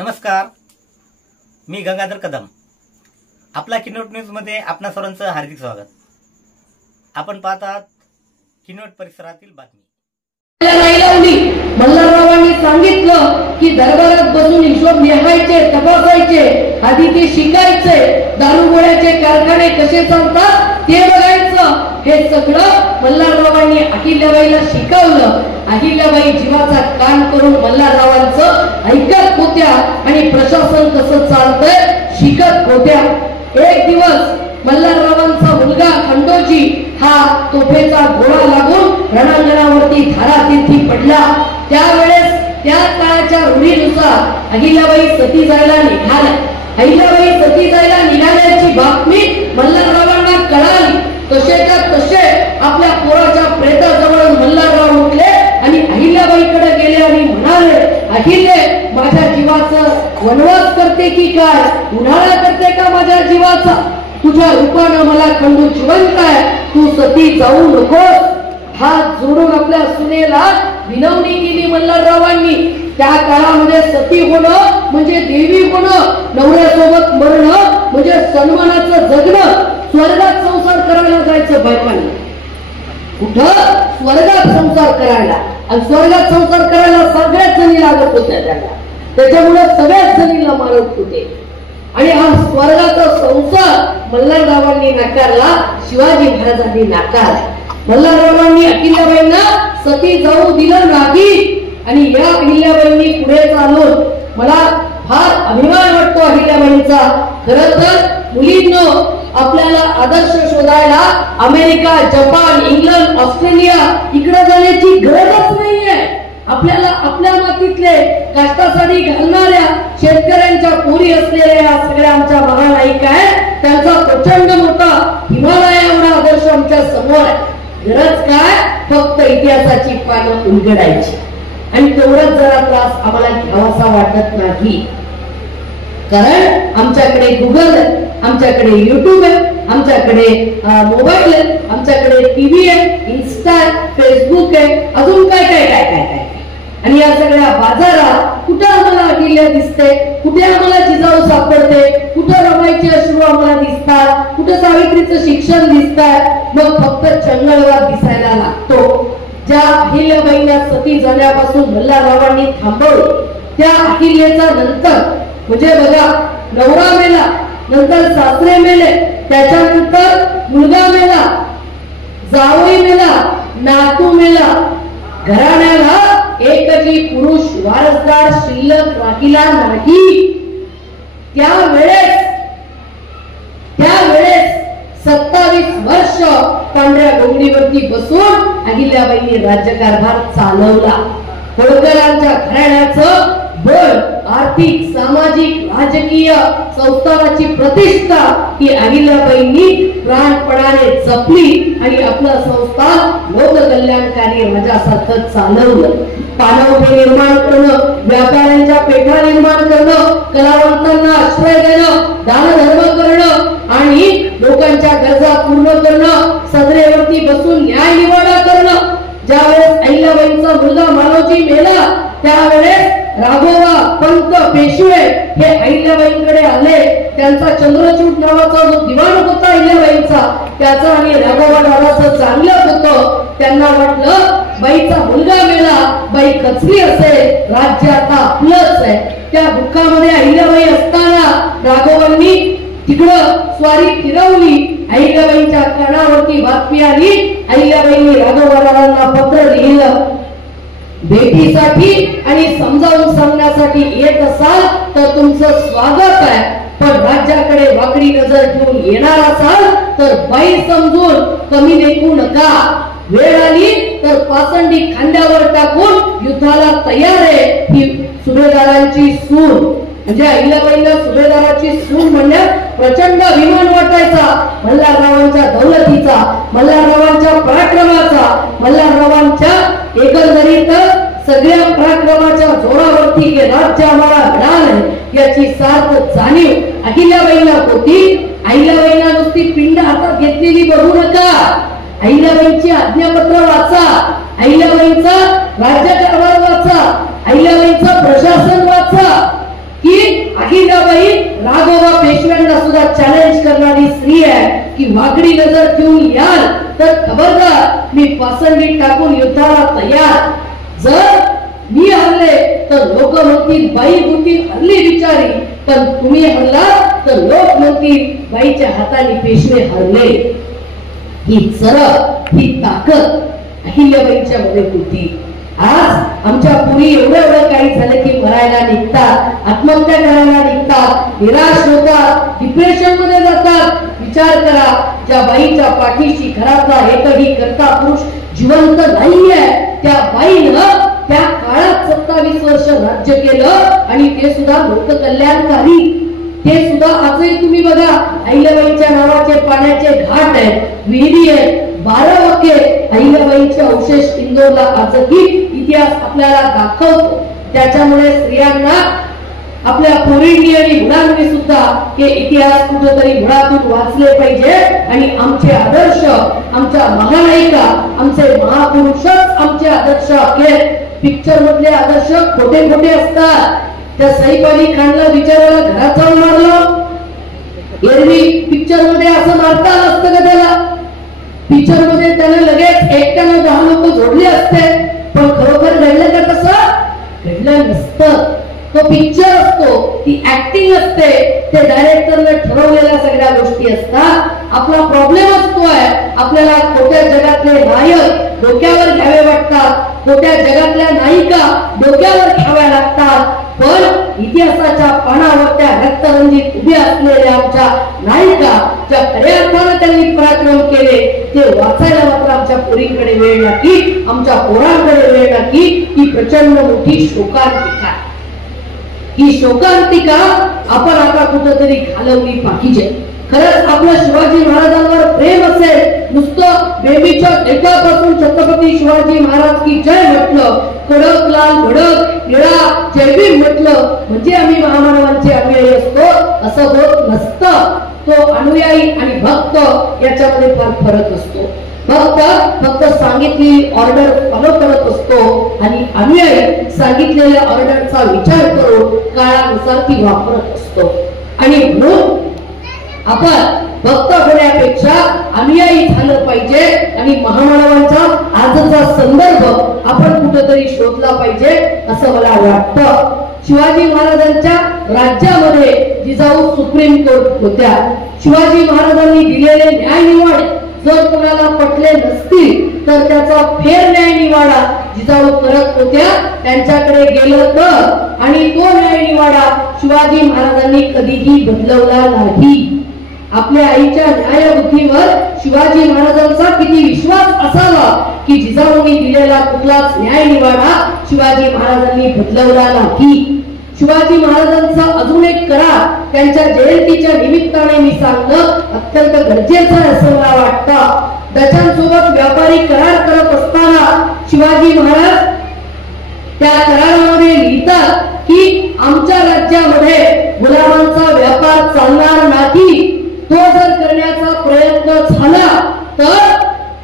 नमस्कार, मी गंगाधर कदम. आपला किनोट न्यूज मध्ये आपणा सर्वांचं हार्दिक स्वागत. आपण पाहत आहात किनोट परिसरातील बातमी. मल्हाररावांनी सांगितलं की दरबारात बसून हिशोब लिहायचे, तपासायचे, आधी ते शिकायचे, दारुगोळ्याचे कारखाने कसे चालतात ते बघायचं. हे सगळं मल्हाररावांनी अहिल्याबाईला शिकवलं. अहिल्याबाई जीवाचा कान करून मल्हाररावांचं ऐकत होत्या आणि प्रशासन कसं चालतंय शिकत होत्या. एक दिवस मल्हाररावांचा मुलगा खंडोजी हा तोफेचा गोळा लागून रणांगणावरती धारातीर्थी पडला. त्यावेळेस त्या काळाच्या रूढीनुसार अहिल्याबाई सती जायला निघाल्या. अहिल्याबाई सती जायला निघाल्याची बातमी मल्हाररावांना कळाली. तसेच्या तसे आपल्या पोराच्या प्रेताजवळ मल्हारराव उठले आणि अहिल्याबाईकडे गेले आणि म्हणाले, अहिल्ये, माझ्या जीवाचं वनवास करते की काय? उन्हाळा करते का माझ्या जीवाचा? तुझ्या रूपानं मला खंडू जिवंत आहे, तू सती जाऊ नकोस. हात जोडून आपल्या सुनेला विनवणी केली मल्हाररावांनी. त्या काळामध्ये सती होणं म्हणजे देवी होणं, नवऱ्यासोबत मरणं म्हणजे सन्मानाचं जगणं. स्वर्गात संसार करायला जायचं बायकांनी. कुठं? स्वर्गात संसार करायला. आणि स्वर्गात संसार करायला सगळ्याच जणी लागत होत्या त्यांना. त्याच्यामुळे सगळ्याच जणीला मारत होते. आणि हा स्वर्गाचा संसार मल्हाररावांनी नाकारला, शिवाजी महाराजांनी नाकारला. मल्हाररावांनी अहिल्याबाईंना सती जाऊ दिलं नाही. आणि या अहिल्याबाईंनी पुढे चालून मला फार अभिमान वाटतो अहिल्याबाईंचा. खरं तर मुलींनो, आपल्याला आदर्श शोधायला अमेरिका, जपान, इंग्लंड, ऑस्ट्रेलिया इकडे जाण्याची गरजच नाहीये. आपल्याला आपल्या मातीतले कष्टासाठी घालणाऱ्या शेतकऱ्यांच्या पोरी असलेल्या या सगळ्या आमच्या महानायिका आहेत. त्यांचा प्रचंड मोठा हिमालया एवढा आदर्श आमच्या समोर आहे. गरज काय? फक्त इतिहासाची पानं उलगडायची. आणि तेवढाच जरा त्रास आम्हाला घ्यावासा वाटत नाही. कारण आमच्याकडे गुगल आहे, आमच्याकडे युट्यूब आहे, आमच्याकडे मोबाईल आहे, आमच्याकडे टीव्ही आहे, इन्स्टा आहे, फेसबुक आहे, अजून काय काय काय काय काय. आणि या सगळ्या बाजारात कुठं आम्हाला अहिल्या दिसते, कुठे आम्हाला जिजाऊ सापडते, कुठं रमाईचे अश्रू आम्हाला दिसतात, कुठं सावित्रीचं शिक्षण दिसतात. मग फक्त चंगळवाद दिसायला लागतो. ज्या अहिल्याबाईंना सती जाण्यापासून मल्हाररावांनी थांबवलं, त्या अहिल्याचा नंतर म्हणजे बघा, नवरा मेला, नंतर सासरे मेले, त्याच्यानंतर मुलगा मेला, जावई मेला, नातू मेला. घराण्याला एकही पुरुष वारसदार शिल्लक राहिला नाही. त्यावेळेस 27 वर्ष पांढऱ्या डोंगरीवरती बसून अहिल्याबाईंनी राज्यकारभार चालवला. होळकरांच्या घराण्याचं बळ, आर्थिक, सामाजिक, राजकीय संस्थानाची प्रतिष्ठा ही अहिल्याबाईंनी प्राणपणाने जपली आणि आपलं संस्थान लोककल्याणकारी राजासारखं चालवलं. पाणवठे निर्माण करणं, व्यापाऱ्यांच्या पेठा निर्माण करणं, कलावंतांना आश्रय देणं, दानधर्म करणं आणि लोकांच्या गरजा पूर्ण करणं, सदरेवरती बसून न्याय निवाडा करणं. ज्यावेळेस अहिल्याबाईंचा मुलगा मालोजी मेला, त्यावेळेस राघोबा पंत पेशवे हे अहिल्याबाईंकडे आले. त्यांचा चंद्रचूड नावाचा जो दिवाण होता अहिल्याबाईंचा, त्याचा आणि राघोबा दादाचं चांगलं होतं. त्यांना वाटलं बाईचा मुलगा मेला, बाई कचली असेल, राज्य आता आपलंच आहे. त्या दुःखामध्ये अहिल्याबाई असताना राघोबांनी तिकडं स्वारी फिरवली. अहिल्याबाईंच्या कानावरती बातमी आली. अहिल्याबाईंनी राघोबा दादांना पत्र लिहिलं भेटीसाठी आणि समजावून सांगण्यासाठी. येत असाल तर तुमचं स्वागत आहे, पण राज्याकडे वाकडी नजर ठेवून येणार असाल तर बाई समजून कमी लेखू नका. वेळ आली तर पासंडी खांद्यावर टाकून युद्धाला तयार आहे. ही सुभेदारांची सून म्हणजे अहिल्याबाईंना सुभेदाराची सून म्हणण्यात प्रचंड अभिमान वाटायचा. मल्हाररावांच्या दौलतीचा, मल्हाररावांच्या पराक्रमाचा, मल्हाररावांच्या एकंदरीत सगळ्या पराक्रमाच्या जोरावरती हे राज्य आम्हाला मिळालं याची सार्थ जाणीव अहिल्याबाईंना होती. अहिल्याबाईंना नुसती पिंड हातात घेतलेली बघू नका. अहिल्याबाईंची आज्ञापत्र वाचा, अहिल्याबाईंचा राज्यकारभार वाचा, अहिल्याबाईंचं प्रशासन वाचा की अहिल्याबाई राघोबा पेशव्यांना सुद्धा चॅलेंज करणारी स्त्री आहे की वाकडी नजर ठेवून याल तर खबरदार, मी पासंडी टाकून युद्धाला तयार. जर मी हरले तर लोक म्हणतील बाई होती हरली बिचारी, पण तुम्ही हरला तर लोक म्हणतील बाईच्या हाताने पेशवे हरले. ही जरब, ही ताकद अहिल्याबाईंच्या मध्ये होती. आज आमच्या पुरी एवढं काही झालं की मरायला निघतात, आत्महत्या करायला निघतात, निराश होतात, डिप्रेशन मध्ये जातात. विचार करा, ज्या बाईच्या पाठीशी घरातला एकही करता पुरुष जिवंत नाहीये, त्या बाईनं त्या काळात 27 वर्ष राज्य केलं आणि ते सुद्धा लोककल्याणकारी. ते सुद्धा आजही तुम्ही बघा, अहिल्याबाईंच्या नावाचे पाण्याचे घाट आहेत, विहिरी आहेत, 12 वाक्ये अहिल्याबाईंचे अवशेष इंदोरला आजही इतिहास आपल्याला दाखवतो. त्याच्यामुळे स्त्रियांना आपल्या पोरींनी आणि मुलांनी सुद्धा हे इतिहास कुठेतरी मुळातून वाचले पाहिजे आणि आमचे आदर्श, आमच्या महानायिका, आमचे महापुरुषच आमचे आदर्श आहेत. पिक्चर मधले आदर्श खोटे खोटे असतात. त्या सैफ अली खानला बिचाराला घरात जाऊन मारलं, एरवी पिक्चर मध्ये असं मारता असतं का त्याला? पिक्चर मध्ये त्याने लगेच एकट्यानं 10 लोक जोडले असते, पण खरोखर घडलं का? तसं घडलं नसतं. तो पिक्चर असतो, ती ऍक्टिंग असते, ते डायरेक्टरने ठरवलेल्या सगळ्या गोष्टी असतात. आपला प्रॉब्लेम असतो आहे, आपल्याला खोट्या जगातले नायक डोक्यावर घ्यावे वाटतात, खोट्या जगातल्या नायिका डोक्यावर घ्याव्या लागतात. पण इतिहासाच्या पानावर त्या रक्तरंजित उभ्या असलेल्या आमच्या नायिका, ज्या खऱ्या अर्थानं त्यांनी पराक्रम केले, ते वाचायला मात्र आमच्या पोरींकडे वेळ नाही, आमच्या पोरांकडे वेळ नाही. ही प्रचंड मोठी शोकांतिका, ही शोकांतिका आपण आता कुठेतरी घालवली पाहिजे. खरंच आपलं शिवाजी महाराजांवर प्रेम असेल, नुसतं बेबीच्या एकापासून छत्रपती शिवाजी महाराज की जय म्हटलं, कडक लाल भडक निळा जय भीम म्हटलं म्हणजे आम्ही महामानवांचे अनुयायी असतो, असं होत नसतं. तो अनुयायी आणि भक्त याच्यामध्ये फार फरक असतो. भक्त फक्त सांगितलेली ऑर्डर फॉलो करत असतो आणि अनुयायी सांगितलेल्या ऑर्डरचा विचार करून काळानुसार ती वापरत असतो. आणि म्हणून आपण भक्त होण्यापेक्षा अनुयायी झालं पाहिजे आणि महामानवांचा आजचा संदर्भ आपण कुठेतरी शोधला पाहिजे असं मला वाटतं. शिवाजी महाराजांच्या राज्यामध्ये जिजाऊ सुप्रीम कोर्ट होत्या. शिवाजी महाराजांनी दिलेले न्याय निवाडे जर कोणाला पटले नसतील तर त्याचा फेर न्याय निवाडा जिजाऊ करत होत्या. त्यांच्याकडे गेलं तर आणि तो न्याय निवाडा शिवाजी महाराजांनी कधीही बदलवला नाही. आपल्या आईच्या न्यायबुद्धीवर शिवाजी महाराजांचा किती विश्वास असावा की जिजाऊंनी दिलेला कुठलाच न्याय निवाडा शिवाजी महाराजांनी बदलवला नाही. शिवाजी महाराजांचा अजून एक करार त्यांच्या जयंतीच्या निमित्ताने मी सांगणं अत्यंत गरजेचं आहे असं मला वाटतं. त्याच्यासोबत व्यापारी करार करत असताना शिवाजी महाराज त्या करारामध्ये लिहितात की आमच्या राज्यामध्ये गुलामांचा व्यापार चालणार नाही. तो जर करण्याचा प्रयत्न झाला तर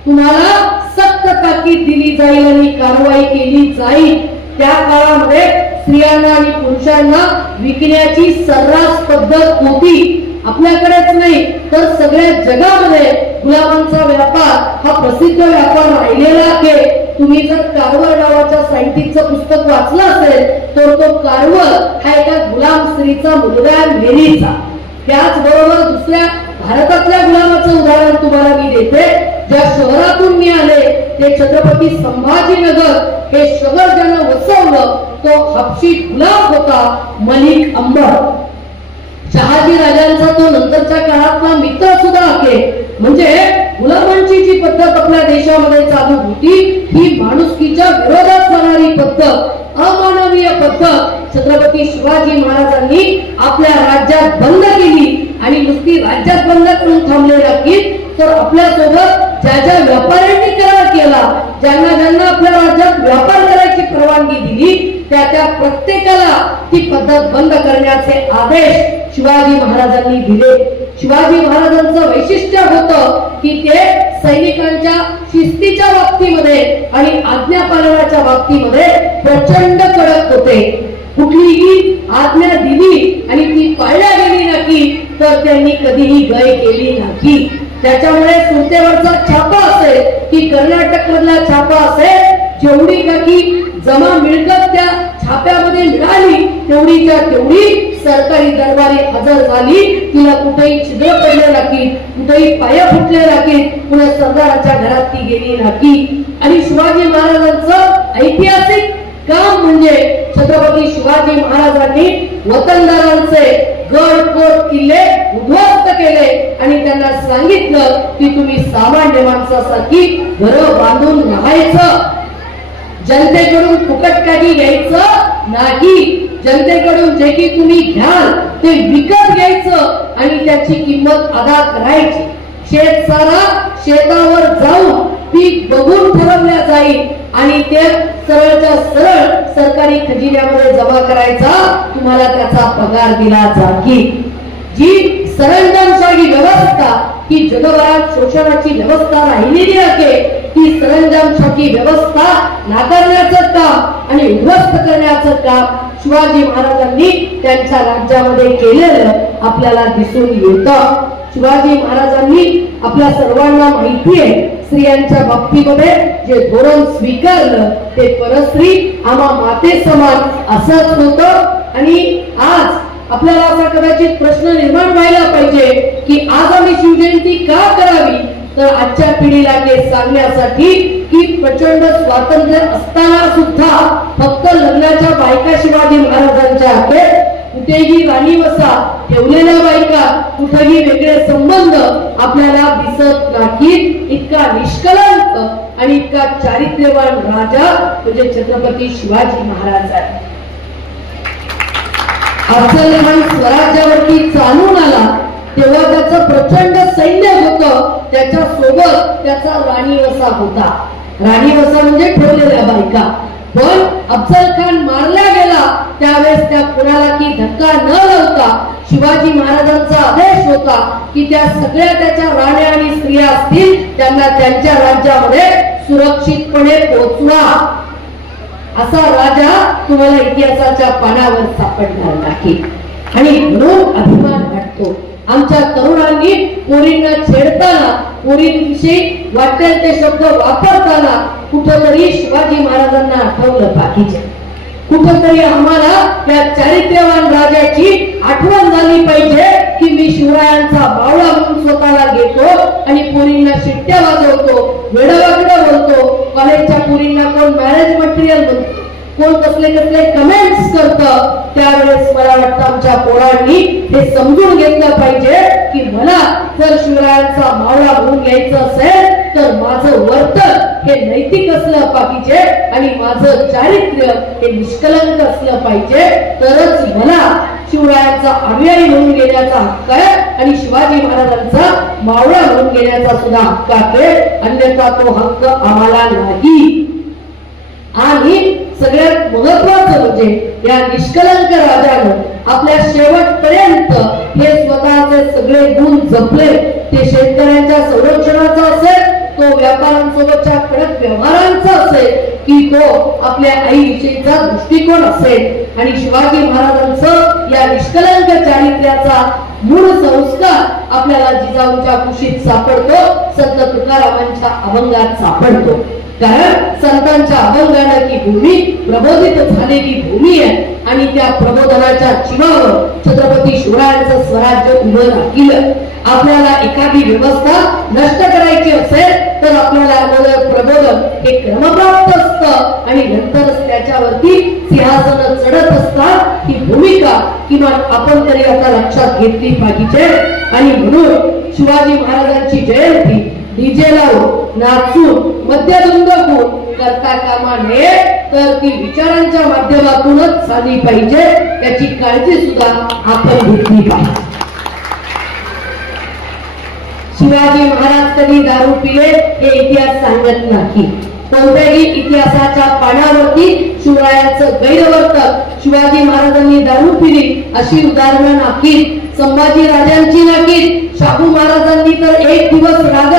तुम्हाला सक्त ताकीद दिली जाईल आणि कारवाई केली जाईल. त्या काळामध्ये स्त्रियांना आणि पुरुषांना विकण्याची सर्रास पद्धत होती. आपल्याकडेच नाही तर सगळ्या जगामध्ये गुलामांचा व्यापार हा प्रसिद्ध व्यापार राहिलेला आहे. तुम्ही जर कार्वर नावाच्या सायंटिस्टचं पुस्तक वाचलं असेल तर तो कार्वर हा एका गुलाम स्त्रीचा मुलगा मेरीचा. त्याचबरोबर दुसऱ्या भारतातल्या गुलामाचं उदाहरण तुम्हाला मी देते. ज्या शहरातून मी आले ते छत्रपती संभाजीनगर हे शहर ज्यानं वसवलं तो हबशी गुलाम होता मलिक अंबर. शहाजी राजांचा तो नंतरच्या काळातला मित्र सुद्धा आहे. म्हणजे गुलामांची जी पद्धत आपल्या देशामध्ये चालू होती ही माणुसकीच्या विरोधात जाणारी पद्धत, अमानवीय पद्धत छत्रपती शिवाजी महाराजांनी आपल्या राज्यात बंद केली. आणि नुसती राज्यात बंद करून थांबले नाहीत तर आपल्या सोबत ज्या ज्या व्यापाऱ्यांनी करार केला, ज्यांना ज्यांना आपल्या राज्यात व्यापार करायची परवानगी दिली त्या त्या प्रत्येकाला ती पद्धत बंद करण्याचे आदेश शिवाजी महाराजांनी दिले. शिवाजी महाराजांचं वैशिष्ट्य होतं की ते सैनिकांच्या शिस्तीच्या बाबतीमध्ये आणि आज्ञा पालनाच्या बाबतीमध्ये प्रचंड कडक होते. कुठलीही आज्ञा दिली आणि ती पाळल्या गेली नाही तर त्यांनी कधीही गय केली नाही. त्याच्यामुळे सुरतेवरचा छापा असेल की कर्नाटक मधला छापा असेल, जेवढी काही जमा मिळकत त्या छाप्यामध्ये मिळाली तेवढीच्या तेवढी सरकारी दरबारी हजर झाली. तिला कुठेही छिद्र पडले नाही, कुठेही पाया फुटले नाही, पुन्हा सरदाराच्या घरात ती गेली नाही. आणि शिवाजी महाराजांचं ऐतिहासिक काम म्हणजे छत्रपती शिवाजी महाराजांनी वतनदारांचे गड कोट किल्ले उद्ध्वस्त केले आणि त्यांना सांगितलं की तुम्ही सामान्य माणसासाठी घरं बांधून राहायचं, जनतेकडून फुकट काही घ्यायचं नाही, जनतेकडून जे की तुम्ही घ्याल ते विकत घ्यायचं आणि त्याची किंमत अदा करायची. शेतसारा शेतावर जाऊन पीक बघून ठरवल्या जाईल आणि ते सरळच्या सरळ सरकारी खजिन्यामध्ये जमा करायचा, तुम्हाला त्याचा पगार दिला जाईल. जी सरंजामशाही व्यवस्था ही जगभरात शोषणाची व्यवस्था राहिलेली आहे, ती सरंजामशाही व्यवस्था नाकारण्याचं काम आणि उद्ध्वस्त करण्याचं काम शिवाजी महाराजांनी त्यांच्या राज्यामध्ये केलेलं आपल्याला दिसून येतं. शिवाजी महाराजांनी आपल्या सर्वांना माहिती आहे स्त्रियांच्या बाबतीमध्ये जे धोरण स्वीकारलं ते परस्त्री आम्हा माते समान असंच होतं. आणि आज आपल्याला असा कदाचित प्रश्न निर्माण व्हायला पाहिजे की आज आम्ही शिवजयंती का करावी, तर आजच्या पिढीला ते सांगण्यासाठी की प्रचंड स्वातंत्र्य असताना सुद्धा फक्त लग्नाच्या बायका शिवाजी महाराजांच्या आहेत, कुठेही राणीवसा ठेवलेल्या बायका, कुठेही वेगळे संबंध आपल्याला दिसत नाहीत. इतका निष्कलंक आणि इतका चारित्र्यवान राजा म्हणजे छत्रपती शिवाजी महाराज आहे. अफजलखान स्वराज्यावरती चालून आला तेव्हा त्याचं प्रचंड सैन्य होतं, त्याच्या सोबत त्याचा राणीवसा होता. राणीवसा म्हणजे ठेवलेल्या बायका. पण अफजल खान मारला गेला त्यावेळेस त्या कुणालाही धक्का न लावता शिवाजी महाराजांचा आदेश होता की त्या सगळ्या त्याच्या राण्या आणि स्त्रिया असतील त्यांना त्यांच्या राज्यामध्ये सुरक्षितपणे पोहोचवा. असा राजा तुम्हाला इतिहासाच्या पानावर सापडणार नाही. आणि म्हणून अभिमान वाटतो आमच्या तरुणांनी पोरींना छेडताना, पोरींविषयी वाटेल ते शब्द वापरताना कुठेतरी शिवाजी महाराजांना आठवलं पाहिजे. कुठेतरी आम्हाला त्या चारित्र्यवान राजाची आठवण झाली पाहिजे की मी शिवरायांचा बावळा म्हणून स्वतःला घेतो आणि पोरींना शिट्ट्या वाजवतो, वेडवाकडं बोलतो, कॉलेजच्या पोरींना कोण मॅरेज मटेरियल म्हणतो, कोण कसले कसले कमेंट्स करतं. त्यावेळेस मला वाटतं आमच्या पोरांनी हे समजून घेतलं पाहिजे की मला जर शिवरायांचा मावळा म्हणून घ्यायचं असेल तर माझं वर्तन हे नैतिक असलं पाहिजे आणि माझं चारित्र्य हे निष्कलंक असलं पाहिजे, तरच मला शिवरायांचा अनुयायी म्हणून घेण्याचा हक्क आहे आणि शिवाजी महाराजांचा मावळा म्हणून घेण्याचा सुद्धा हक्क आहे, अन्यथा तो हक्क आम्हाला नाही. आणि सगळ्यात महत्वाचं म्हणजे या निष्कलंक राजानं आपल्या शेवटपर्यंत हे स्वतःचे सगळे गुण जपले. ते शेतकऱ्यांच्या संरक्षणाचा असेल, तो व्यापाऱ्यांसोबतच्या कडक व्यवहारांचा असेल, की तो आपल्या आईविषयीचा दृष्टिकोन असेल. आणि शिवाजी महाराजांचं या निष्कलंक चारित्र्याचा मूळ संस्कार आपल्याला जिजाऊच्या कुशीत सापडतो, संत तुकारामांच्या अभंगात सापडतो. कारण संतांच्या अभंगानं ती भूमी प्रबोधित झालेली भूमी आहे आणि त्या प्रबोधनाच्या जीवावर छत्रपती शिवरायांचं स्वराज्य उभं राहिलं. आपल्याला एखादी व्यवस्था नष्ट करायची असेल तर आपल्याला प्रबोधन हे क्रमप्राप्त असतं आणि नंतरच त्याच्यावरती सिंहासन चढत असतात. ही भूमिका किमान आपण तरी आता लक्षात घेतली पाहिजे. आणि म्हणून शिवाजी महाराजांची जयंती डीजे लावून नाचून मध्यधुंद होऊन करता कामा नये, तर ती विचारांच्या माध्यमातूनच झाली पाहिजे. याची काळजी सुद्धा आपण घेतली पाहिजे. शिवाजी महाराज कधी दारू पिले हे इतिहास सांगत नाही. कोणत्याही इतिहासाच्या पानावरती शिवरायांचं गैरवर्तन, शिवाजी महाराजांनी दारू पिली अशी उदाहरणं नाहीत. संभाजी राजांची नाहीत. शाहू महाराजांनी तर एक दिवस राग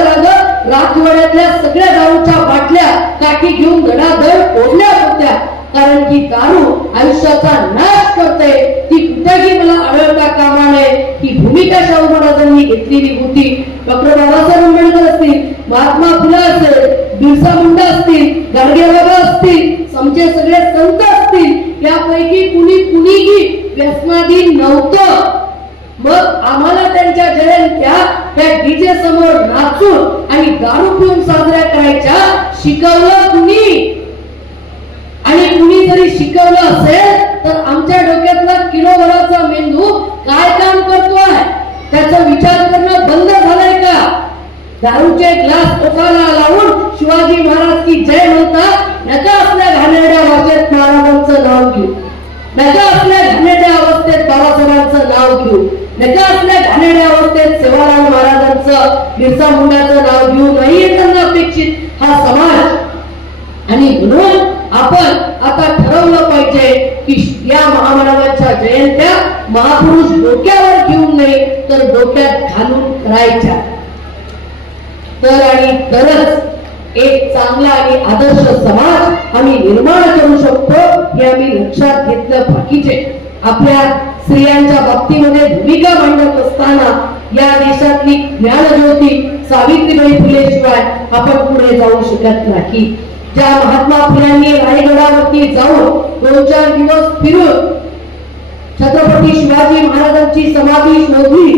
राजवाड्यातल्या सगळ्या दारूच्या बाटल्या काठी घेऊन धडाधड फोडल्या होत्या. कारण की दारू आयुष्याचा नाश करते, ती कुठेही मला आढळता कामा नये ही भूमिका शाहू महाराजांनी घेतलेली होती. डॉक्टर बाबासाहेब आंबेडकर असतील, महात्मा फुले असेल, बिरसा मुंडा असतील, गाडगे बाबा असतील, समजे सगळे संत असतील, यापैकी कुणीही व्यसनाधीन नव्हतं. मग आम्हाला त्यांच्या जयंत्या त्या डीजे समोर नाचून आणि दारू पिऊन साजऱ्या करायच्या शिकवलं कुणी? आणि कुणी जरी शिकवलं असेल तर आमच्या डोक्यातला किलोभराचा मेंदू काय काम करतोय त्याचा विचार करणं बंद झालंय का? दारूचे ग्लास टोकाला लावून शिवाजी महाराज की जय म्हणतात, नका आपल्या घाणेरड्या भाषेत महाराजांचं नाव घेऊ, नका आपल्या घाणेरड्या अवस्थेत बाबासाहेबांचं नाव घेऊ, नका आपल्या घाणेरड्या अवस्थेत सेवालाल महाराजांचं, बिरसा मुंडाचं नाव घेऊ. नाही त्यांना अपेक्षित हा समाज. आणि म्हणून आपण आता ठरवलं पाहिजे की या महामानवांच्या जयंत्या महापुरुष डोक्यावर घेऊन नाही तर डोक्यात घालून करायच्या. तर आणि तरच एक चांगला आणि आदर्श समाज आम्ही निर्माण करू शकतो हे आम्ही लक्षात घेतलं पाहिजे. आपल्या स्त्रियांच्या बाबतीमध्ये भूमिका मांडत असताना या देशातली ज्ञानज्योती सावित्रीबाई फुले शिवाय आपण पुढे जाऊ शकत नाही. ज्या महात्मा फुल्यांनी रायगडावरती जाऊन 2-4 दिवस फिरून छत्रपती शिवाजी महाराजांची समाधी शोधली,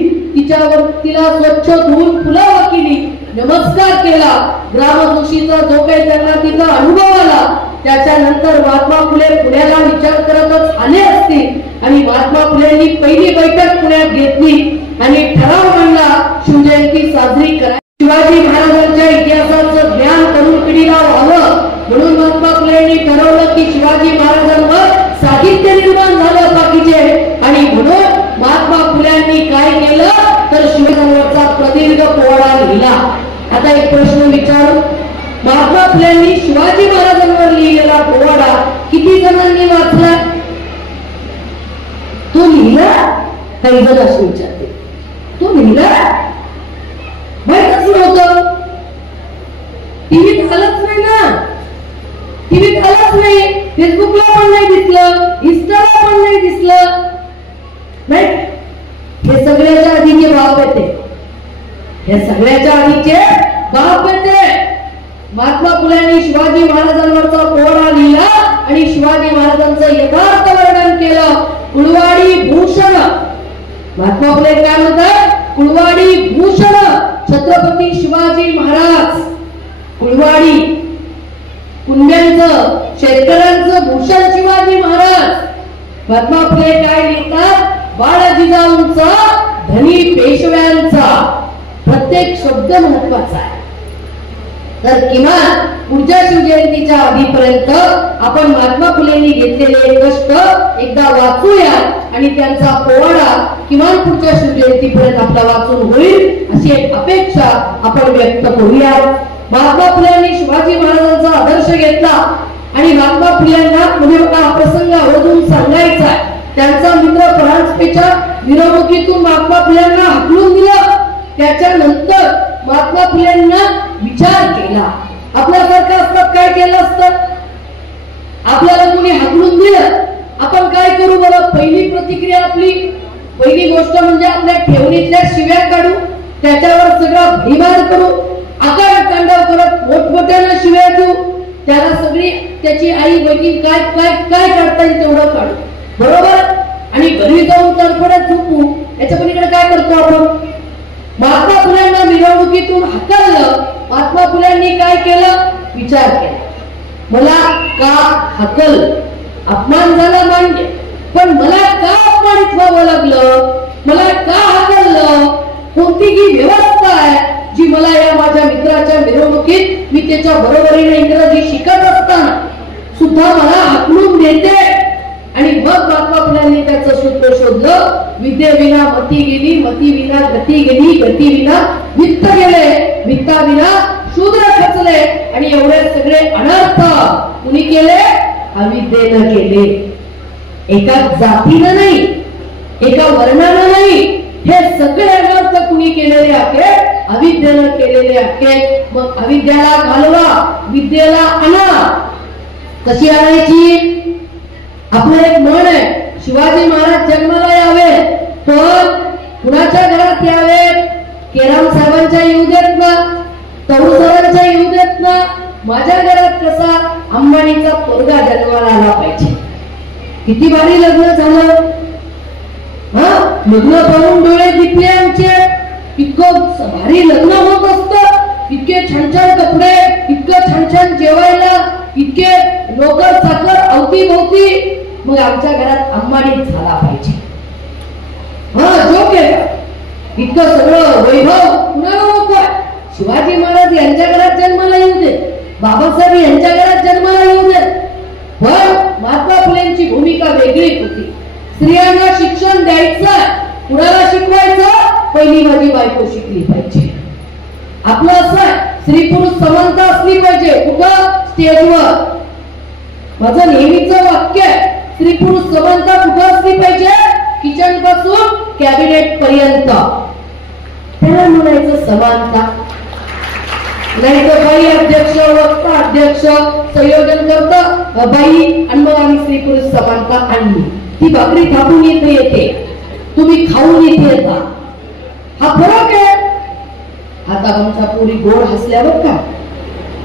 तिला स्वच्छ धुवून फुलावा केली, नमस्कार केला, ग्रामदोषीचा जो काही त्यांना तिचा अनुभव आला, त्याच्यानंतर महात्मा फुले पुण्याला विचार करतच आले असतील आणि महात्मा फुलेंनी पहिली बैठक पुण्यात घेतली आणि ठराव मांडला शिवजयंती साजरी करायची. शिवाजी महाराजांच्या इतिहासाचं ज्ञान तरुण पिढीला व्हावं म्हणून महात्मा फुलेंनी ठरवलं की शिवाजी महाराजांवर साहित्य निर्माण झालं पाहिजे. आणि म्हणून महात्मा फुल्यांनी काय केलं तर शिवजयंतीचा प्रदीर्घ पोवाडा लिहिला. आता एक प्रश्न विचारू, महात्मा फुल्यांनी शिवाजी महाराजांवर लिहिलेला पोवाडा किती जणांनी वाचला? तो लिहिला? काही जण असे विचारते, तो लिहिला? माहितच नव्हतं, टीव्हीत आलंच नाही ना, टीव्हीत आलंच नाही, फेसबुकला पण नाही दिसलं, इंस्टाला पण नाही दिसलं. नाही, हे सगळ्याच्या आधीचे बाप येते, हे सगळ्याच्या आधीचे बाप येते. महात्मा फुल्यांनी शिवाजी महाराजांवरचा पोवाडा लिहिला आणि शिवाजी महाराजांचं यथार्थ वर्णन केलं. कुळवाडी भूषण, महात्मा फुले काय म्हणतात? कुळवाडी भूषण छत्रपती शिवाजी महाराज. कुळवाडी कुंड्यांचं, शेतकऱ्यांचं भूषण शिवाजी महाराज. महात्मा फुले काय लिहितात? बाळजिजाऊंचा, धनी पेशव्यांचा. प्रत्येक शब्द महत्वाचा आहे. तर किमान पुढच्या शिवजयंतीच्या आधीपर्यंत आपण महात्मा फुलेंनी घेतलेले कष्ट एकदा वाचूया आणि त्यांचा पोवाडा किमान पुढच्या शिवजयंतीपर्यंत आपला वाचून होईल अशी एक अपेक्षा आपण व्यक्त करूया. महात्मा फुल्यांनी शिवाजी महाराजांचा आदर्श घेतला आणि महात्मा फुल्यांना म्हणजे हा प्रसंग आवर्जून सांगायचा. त्यांचा मित्र परांजपेच्या मिरवणुकीतून महात्मा फुल्यांना हाकलून दिलं. त्याच्यानंतर महात्मा फुल्यांना विचार केला. आपल्यासारखं असतात काय केलं असतं? आपल्याला कोणी हाकलून दिलं, आपण काय करू बरं? पहिली प्रतिक्रिया आपली, पहिली गोष्ट म्हणजे आपल्या ठेवणीतल्या शिव्या काढू, त्याच्यावर सगळा भडीमार करू, आकार तांडव करत मोठमोठ्यानं शिव्या देऊ, त्याला सगळी त्याची आई बहीण काय काय काय काढता येईल तेवढं काढू, बरोबर? आणि घरी जाऊन तडफडत झोपू. याच्या पलीकडे काय करतो आपण? महात्मा फुल्यांना मिरवणुकीतून हाकललं. महात्मा फुल्यांनी काय केलं? विचार केला. मला का हाकल? अपमान झाला मान्य, पण मला का अपमानित व्हावं लागलं? मला का हाकललं? कोणती ही व्यवस्था आहे जी मला या माझ्या मित्राच्या मिरवणुकीत मी त्याच्या बरोबरीने इंग्रजी शिकत असताना सुद्धा मला हाकलून देते? आणि मग महात्मा फुल्यांनी त्याचं सूत्र शोधलं. विद्येविना मती गेली, मती विना गती गेली, गती विना वित्त गेले, वित्ता विना शूद्र खचले. आणि एवढे सगळे अनर्थ कुणी केले? अविद्येनं केले. एका जातीनं नाही, एका वर्णानं नाही, हे सगळे अनर्थ कुणी केलेले आहेत? अविद्येनं केलेले आहेत. मग अविद्याला घालवा, विद्येला आणा. कशी आणायची? आपलं एक म्हण आहे, शिवाजी महाराज जन्माला यावे पण कुणाच्या घरात यावे? केराम साहेबांच्या येऊ देत ना, तरू सरांच्या येऊ देत ना, माझ्या घरात कसा अंबानीचा पोरगा जन्माला आला पाहिजे. किती भारी लग्न झालं, लग्न पाहून डोळे दिपले आमचे. इतकं भारी लग्न होत असत, इतके छान छान कपडे, इतकं छान छान जेवायला, इतके नोकर चाकर अवतीभोवती. मग आमच्या घरात अंबानी झाला पाहिजे. जोक आहे का? इतकं सगळं वैभव कुणाला नकोय? शिवाजी महाराज यांच्या घरात जन्माला येऊ दे, बाबासाहेब यांच्या घरात जन्माला येऊ दे. पण महात्मा फुलेंची भूमिका वेगळी होती. स्त्रियांना शिक्षण द्यायचं, कुणाला शिकवायचं? पहिली माझी बायको शिकली पाहिजे. आपलं असं स्त्री पुरुष समानता असली पाहिजे. कुठं? स्टेजवर. माझं नेहमीचं वाक्य आहे, स्त्री पुरुष समानता कुठं असली पाहिजे? किचन पासून कॅबिनेट पर्यंत. त्याला म्हणायचं समानता. नाही तर बाई अध्यक्ष, वक्ता अध्यक्ष, संयोजन करत बाई आणि मग आम्ही स्त्री पुरुष समानता आणली. ती भाकरी थापून इथे येते, तुम्ही खाऊन इथे येता. हा फरक आहे. आता आमच्या पोरी गोड हसल्यावर का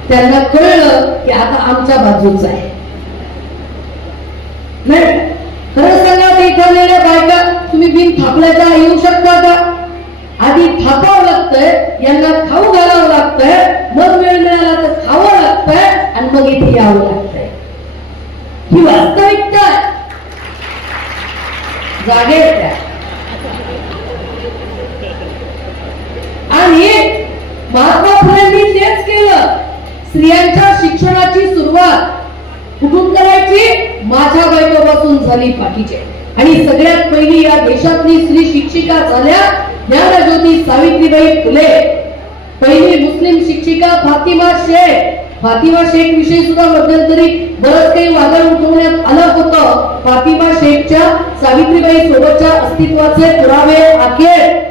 त्यांना कळलं की आता आमच्या बाजूच आहे. नाही खरं सांगा, ते इथं बायका तुम्ही बिन थापल्याचा येऊ शकता का? आधी थापावं लागतंय, यांना खाऊ घालावं लागतंय, मग वेळ मिळाला तर खावं लागतंय आणि मग इथे यावं लागतंय. ही वास्तविकता जागे. आणि महात्मा फुलेंनी तेच केलं. स्त्रियांच्या शिक्षणाची सुरुवात कुठून करायची? माझ्या बायकोपासून झाली पाहिजे. आणि सगळ्यात पहिली या देशातली स्त्री शिक्षिका झाल्या ज्ञानज्योती सावित्रीबाई फुले. पहिली मुस्लिम शिक्षिका फातिमा शेख. फातिमा शेख विषयी सुद्धा मध्यंतरी बरंच काही वादळ उठवण्यात आलं होतं. फातिमा शेखच्या सावित्रीबाई सोबतच्या अस्तित्वाचे पुरावे अखेर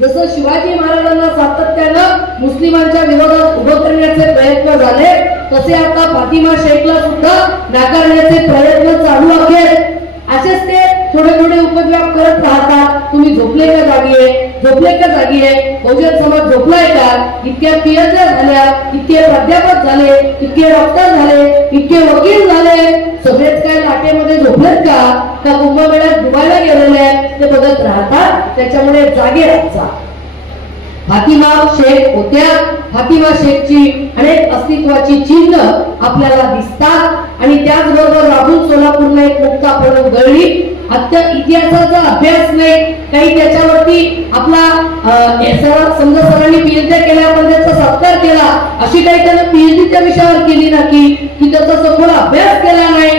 जसं शिवाजी महाराजांना सातत्यानं मुस्लिमांच्या विरोधात उभं करण्याचे प्रयत्न झाले, तसे आता फातिमा शेखला सुद्धा नाकारण्याचे प्रयत्न चालू आहेत. असेच ते थोडे थोडे उपद्व्याप करत राहतात. तुम्ही झोपले का जागी आहे, झोपले का जागी आहे, बहुजन समाज झोपलाय का? इतक्या पीएचडी झाल्या, इतके प्राध्यापक झाले, इतके डॉक्टर झाले, इतके वकील झाले, सगळेच काय लाटेमध्ये झोपलेत का? त्या कुंभमेळ्यात डुबायला गेलेले ते बघत राहतात. त्याच्यामुळे जागे राहायचा. फातिमा शेख होत्या. फातिमा शेखची अनेक अस्तित्वाची चिन्ह आपल्याला दिसतात. आणि त्याचबरोबर राहुल सोलापूरला एक मुक्ता फळक गळली. आता इतिहासाचा अभ्यास नाही काही, त्याच्यावरती आपला समजा सरांनी पीएचडी केल्या, आपण त्याचा सत्कार केला, अशी काही त्यानं पीएचडी त्या विषयावर केली नाही की त्याचा सखोल अभ्यास केला नाही.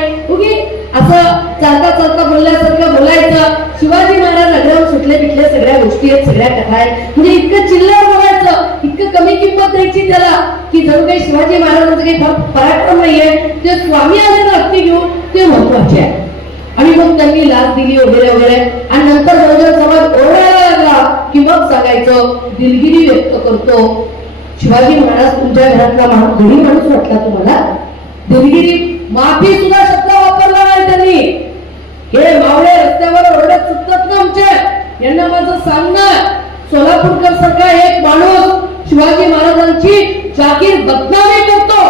असं चालता चालता बोलल्यासारखं बोलायचं. शिवाजी महाराज अग्रम सुटले तिथले सगळ्या गोष्टी आहेत, सगळ्या कथा आहेत. म्हणजे इतकं चिल्लर बोलायचं, इतकं कमी किंमत द्यायची त्याला की जणू काही शिवाजी महाराजांचं काही पराक्रम नाहीये, ते स्वामी आले हत्ती घेऊन ते महत्वाचे आहे. आणि मग त्यांनी लाच दिली वगैरे वगैरे. आणि नंतर बहुजन समाज ओरडायला लागला की मग सांगायचं दिलगिरी व्यक्त करतो. शिवाजी महाराज तुमच्या घरातला गरीब माणूस वाटला तुम्हाला? दिलगिरी माफी सुद्धा शब्द वापरला नाही त्यांनी. हे मावळे रस्त्यावर ओरडत सुटतात ना आमचे, यांना माझं सांगणं, सोलापूरकर सारखा एक माणूस शिवाजी महाराजांची जाकीर बदनामी करतो,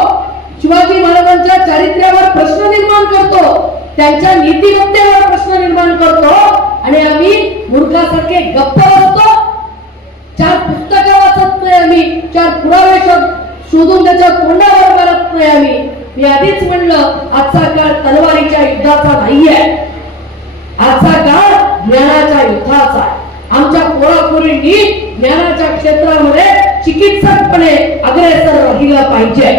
शिवाजी महाराजांच्या चारित्र्यावर प्रश्न निर्माण करतो, त्यांच्या नीतिमत्तेवर प्रश्न निर्माण करतो. आणि आम्ही मूर्खासारखे गप्प असतो. 4 पुस्तकं वाचत नाही आम्ही, 4 पुरावे शोधून त्याच्या तोंडावर मारत नाही आम्ही. मी आधीच म्हणलं, आजचा काळ तलवारीच्या युद्धाचा नाहीये, आजचा काळ ज्ञानाच्या युद्धाचा. आमच्या पोरापोरींनी ज्ञानाच्या क्षेत्रामध्ये चिकित्सकपणे अग्रेसर राहिलं पाहिजे.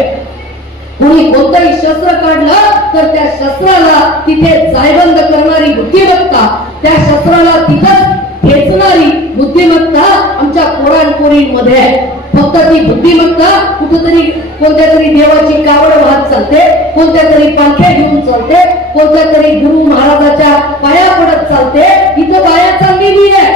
कोणी कोणतंही शस्त्र काढलं तर त्या शस्त्राला तिथे जायबंद करणारी बुद्धिमत्ता, त्या शस्त्राला तिथंच ठेचणारी बुद्धिमत्ता आमच्या पोरांपोरींमध्ये आहे. फक्त ती बुद्धिमत्ता कुठेतरी कोणत्या तरी देवाची कावड वाहत चालते, कोणत्या तरी पालख्या घेऊन चालते, कोणत्या तरी गुरु महाराजाच्या पाया पडत चालते. इथं पाया चाललेली आहे.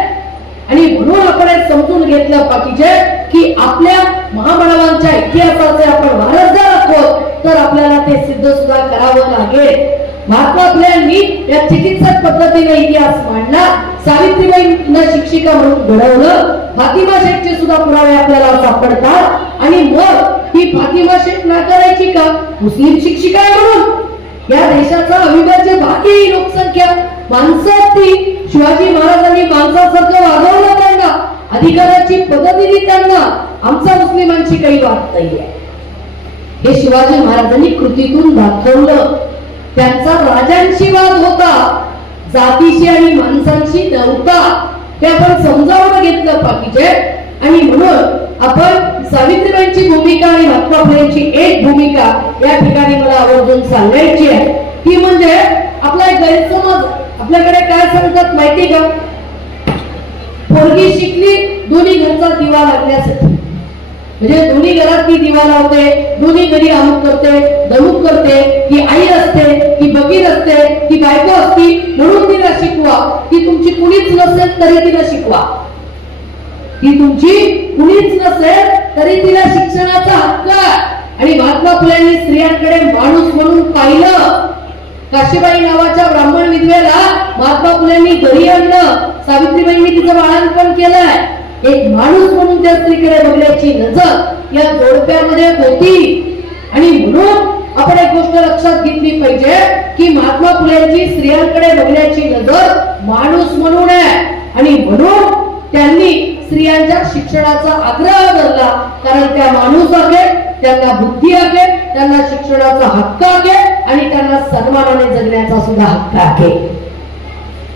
आणि म्हणून आपण एक समजून घेतलं पाहिजे की आपल्या महामानवांच्या इतिहासाचे आपण वारसदार आहोत, तर आपल्याला ते सिद्ध सुद्धा करावं लागेल. महात्मा फुलेंनी या चिकित्सक पद्धतीने इतिहास मांडला. सावित्रीबाईंना शिक्षिका म्हणून घडवलं. फातिमा शेखचे सुद्धा पुरावे आपल्याला सापडतात. आणि मग ही फातिमा शेख नाकारायची का? मुस्लिम शिक्षिका आहे म्हणून. या देशाचा अविभाज्य भाग ही लोकसंख्या माणसं ती. शिवाजी महाराजांनी माणसासारखं वागवलं त्यांना, अधिकाराची पदवी दिली त्यांना. आमचा मुस्लिमांची काही वाद नाहीये. हे शिवाजी महाराजांनी कृतीतून दाखवलं. त्यांचा राजांशी वाद होता, जातीशी आणि माणसांशी नव्हता. ते आपण समजावून घेतलं पाहिजे. आणि म्हणून आपण सावित्रीबाईंची भूमिका आणि महात्मा फुलेंची एक भूमिका या ठिकाणी मला आवर्जून सांगायची आहे. ती म्हणजे आपला एक गैरसमज. आपल्याकडे काय सांगतात माहिती का? पोरगी शिकली दोन्ही घरचा दिवा लागण्यासाठी, म्हणजे दोन्ही घरात ती दिवा लावते, दोन्ही घरी अमुक करते, दमुक करते. ती आई असते, ती बगीर असते, ती बायको असती, म्हणून तिला शिकवा. ती तुमची कुणीच नसेल तरी तिला शिकवा. ती तुमची कुणीच नसेल तरी तिला शिक्षणाचा हक्क आहे. आणि महात्मा फुलेंनी स्त्रियांकडे माणूस म्हणून पाहिलं. काशीबाई नावाच्या ब्राह्मण विधवेला महात्मा फुलेंनी घरी आणलं. सावित्रीबाईंनी तिचं बाळंतपण केलंय. एक माणूस म्हणून त्या स्त्रीकडे बघण्याची नजर या जोडप्यामध्ये होती. आणि म्हणून आपण एक गोष्ट लक्षात घेतली पाहिजे की महात्मा फुलेंची स्त्रियांकडे बघण्याची नजर माणूस म्हणून आहे. आणि म्हणून त्यांनी स्त्रियांच्या शिक्षणाचा आग्रह धरला. कारण त्या माणूस आहेत, त्यांना बुद्धी आहे, त्यांना शिक्षणाचा हक्क आहे आणि त्यांना सन्मानाने जगण्याचा सुद्धा हक्क आहे.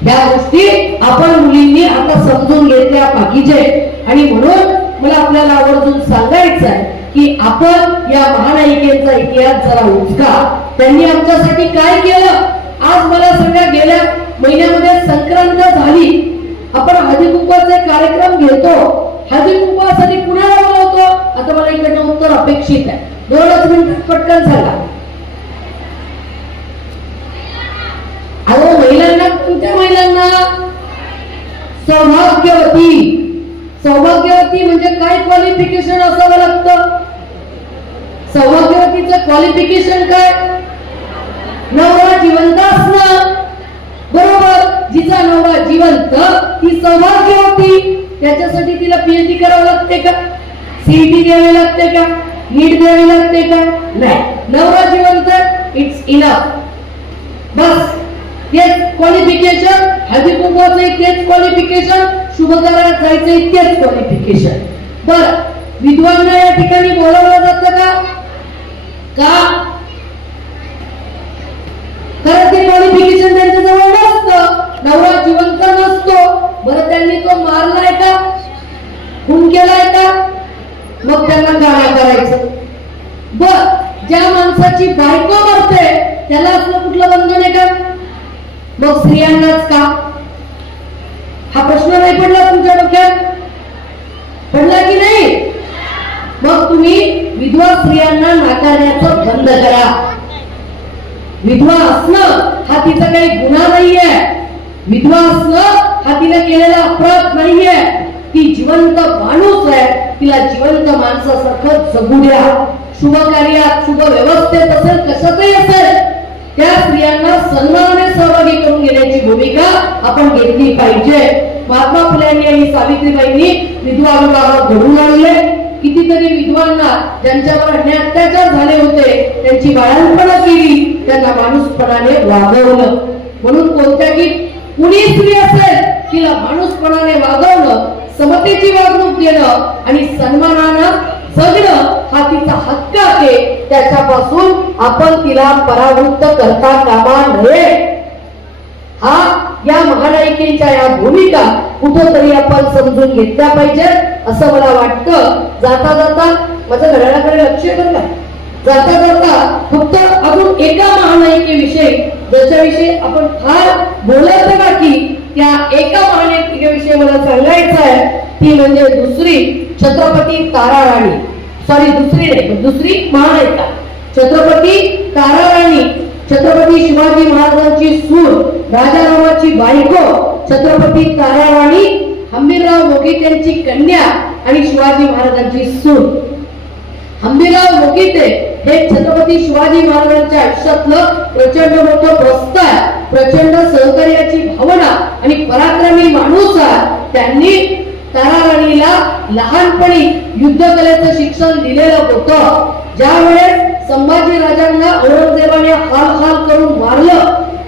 या गोष्टी आपण मुलींनी आता समजून घेतल्या पाहिजे. आणि म्हणून मला आपल्याला आवर्जून सांगायचं आहे की आपण या महानायिकेचा इतिहास जरा उचका. त्यांनी आमच्यासाठी काय केलं? आज मला सांगा, गेल्या महिन्यामध्ये संक्रांत झाली, आपण हळदी कुंकवाचे कार्यक्रम घेतो. हळदी कुंकवासाठी कुणाला बोलवतो? आता मला इकडनं उत्तर अपेक्षित आहे. 2 मिनिट पटकन सांगा. अहो महिलांना. कोणत्या महिलांना? सौभाग्यवती. सौभाग्यवती म्हणजे काय क्वालिफिकेशन असावं लागतं? सौभाग्यवतीचं क्वालिफिकेशन काय? नवरा जिवंत असणं. बरोबर. जिचा नवरा जिवंत ती सौभाग्यवती. त्याच्यासाठी तिला पीएचडी करावं लागते का? सीईटी द्यावी लागते का? नीट द्यावी लागते का? नाही. नवरा जिवंत, इट्स इनफ. बस तेच क्वालिफिकेशन. हळदी कुंकवाचं तेच क्वालिफिकेशन. शुभ कार्यात जायचं तेच क्वालिफिकेशन. बर, विद्वांना या ठिकाणी बोलावलं जातं का? का? कारण ते क्वालिफिकेशन त्यांच्या जवळ नसतं. नवरा जिवंत नसतो. बरं, त्यांनी तो मारलाय का? खून केलाय का? मग त्यांना गाणं करायचं. बर, ज्या माणसाची बायको मरते त्याला असलं कुठलं बंधन आहे का? मग स्त्रियांनाच का? हा प्रश्न नाही पडला तुमच्या डोक्यात? पडला की नाही? मग तुम्ही विधवा स्त्रियांना नाकारण्याचं बंद करा. विधवा असणं हा तिचा काही गुन्हा नाहीये. विधवा असणं हा तिने केलेला अपराध नाहीये. ती जिवंत माणूस आहे. तिला जिवंत माणसासारखं जगू द्या. शुभ कार्यात, शुभ व्यवस्थेत असेल, कशातही असेल, त्या स्त्रियांना सन्मानाने सहभागी करून घेण्याची भूमिका आपण घेतली पाहिजे. महात्मा फुलेंनी आणि सावित्रीबाईंनी विधवा विवाह घडवून आणले. कितीतरी विधवांना ज्यांच्यावर अन्याय अत्याचार झाले होते त्यांची बाळंतपणं केली, त्यांना माणूसपणाने वागवलं. म्हणून कोणत्याही कुणी स्त्री असेल तिला माणूसपणाने वागवणं, समतेची वागणूक देणं आणि सन्मानानं जगणं हा तिचा हक्क आहे. त्याच्यापासून आपण तिला परावृत्त करता कामा नये. हा या महानायिकेच्या या भूमिका कुठंतरी आपण समजून घेतल्या पाहिजेत असं मला वाटतं. जाता जाता माझं घड्याळाकडे लक्ष करू का? जाता जाता फक्त अजून एका महानायिकेविषयी ज्याच्याविषयी आपण फार बोलत बाकी त्या एका महानायिकेविषयी मला सांगायचं आहे. ती म्हणजे दुसरी छत्रपती ताराराणी. सॉरी, दुसरी नाही, दुसरी महानायिका छत्रपती ताराराणी. छत्रपती शिवाजी महाराजांची सूर, राजारामाची बायको छत्रपती ताराराणी, हंबीरराव मोहिते यांची कन्या आणि शिवाजी महाराजांची सूर. हंबीरराव मोहिते हे छत्रपती शिवाजी महाराजांच्या आयुष्यातलं प्रचंड मोठं प्रस्थ आहे, प्रचंड सहकार्याची भावना आणि पराक्रमी माणूस आहे. त्यांनी ताराराणीला लहानपणी युद्धकलेचं शिक्षण दिलेलं होतं. ज्यावेळेस संभाजी राजांना औरंगजेबाने हाल करून मारलं,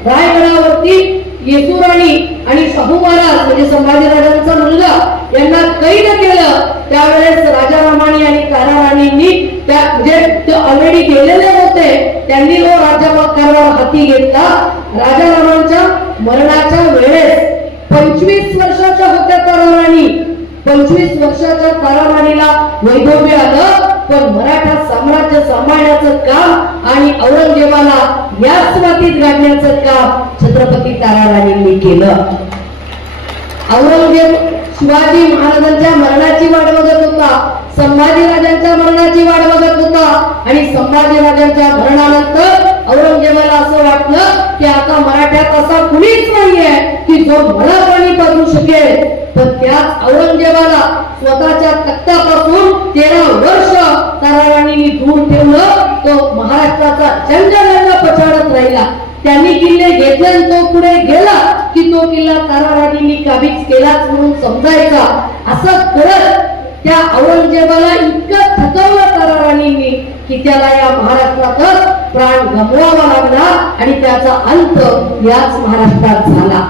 रायगडावरती येसुराणी आणि शाहू महाराज म्हणजे संभाजी राजांचा मुलगा यांना कैद केलं, त्यावेळेस राजारामानी आणि ताराराणींनी त्या म्हणजे ते ऑलरेडी गेलेले होते, त्यांनी तो राज्यकारभार हाती घेतला. राजारामांच्या मरणाच्या वेळेस 25 वर्षाच्या होत्या ताराराणी. 25 वर्षाच्या ताराराणीला वैभव्य आलं, पण मराठा साम्राज्य सांभाळण्याचं काम आणि औरंगजेबाला याच मातीत गाडण्याचं काम छत्रपती ताराराणींनी केलं. औरंगजेब शिवाजी महाराजांच्या मरणाची वाट बघत होता, संभाजी राजांच्या मरणाची वाट बघत होता आणि संभाजी राजांच्या मरणानंतर औरंगजेबाला असं वाटलं की आता मराठ्यात असा कुणीच नाहीये की जो मला पाणी पाजू शकेल. पण त्याच औरंगजेबाला स्वतःच्या तख्तापासून 13 वर्ष ताराराणींनी दूर ठेवलं. तो महाराष्ट्राचा जंगलांना पछाडत राहिला. त्यांनी किल्ले घेतले आणि तो पुढे गेला की तो किल्ला ताराराणींनी काबीज केलाच म्हणून समजायचा. असं करत त्या औरंगजेबाला इतकं थकवलं ताराराणींनी की त्याला या महाराष्ट्रात प्राण गमवावा लागला आणि त्याचा अंत याच महाराष्ट्रात झाला.